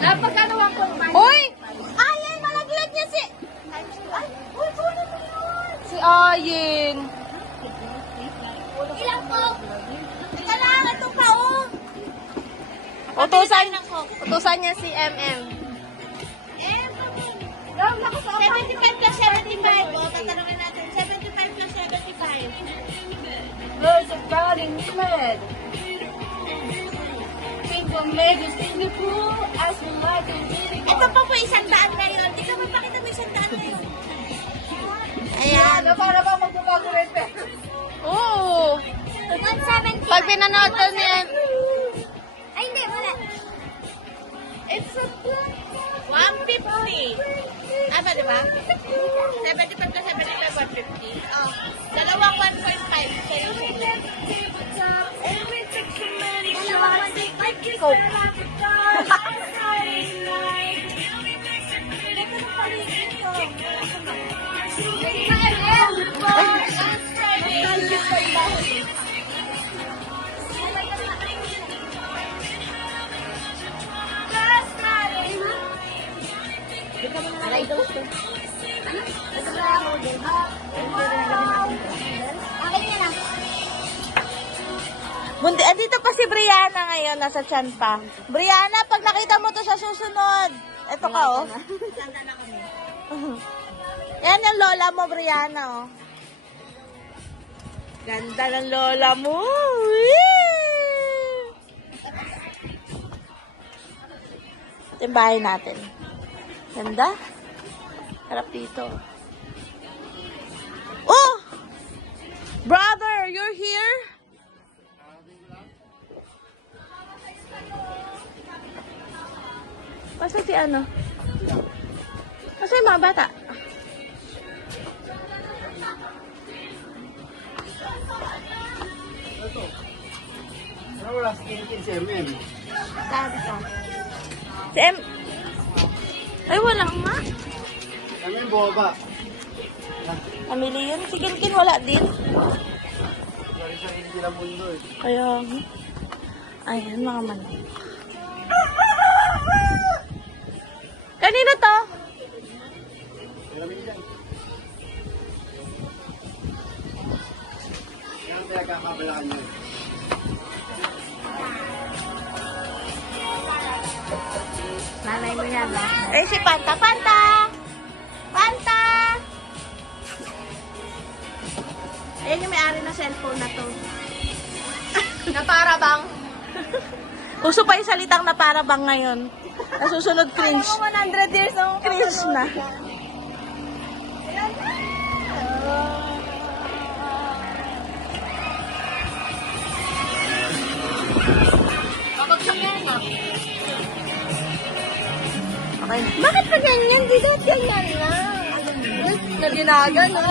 Napagkano ang kumpanya? Uy! Ayen, malaglag niya si... Ay, uy, kunin mo yun! Si Ayen. Ilang po? Kailangan ito pa, oh. Utusan niya si MM. 75 plus 75. O, tatanungin natin. 75 plus 75. Birds of Garden Fled. Single ladies in the pool as we like to really Ito po po 100 ngayon. Di ka mapakita mo 100 ngayon. Ayan. Ano para ba magbabago rin pero? Oo. 170. Pag pinanood to niya, Ay, hindi. Wala. It's a 150. Ah, ba, diba? 75 plus 75, 150. Oh. Dalawang 1.5. Sa'yo. Dalawang 1.5. Coke. Bunti, andito pa si Brianna ngayon, nasa tiyan pa. Brianna, pag nakita mo to sa susunod. Ito ka, oh. Sanda na kami. Yan yung lola mo, Brianna, oh. Ganda ng lola mo. Whee! Ito yung bahay natin. Ganda. Harap dito. Oh! Brother, you're here? Basta si ano? Basta yung mga bata. Ano wala skin si MM? Si M... Ay, wala nga. MM boba. Pamili yun. Si Kinkin wala din. Wala siya hindi lang mundo eh. Kaya... Ayan, mga manok. Kanino to? Marami dyan. Yan ang pinagkakabalaan niya. Nanay mo yan, no? Eh, si Panta. Panta! Panta! Ayan yung may-ari ng cellphone na to. Na para bang? Uso pa yung salitang na para bang ngayon. Nasusunod cringe. 100 years ng cringe na. Okay. Bakit pa ganyan? Di dati ganyan na. Naginagan, no?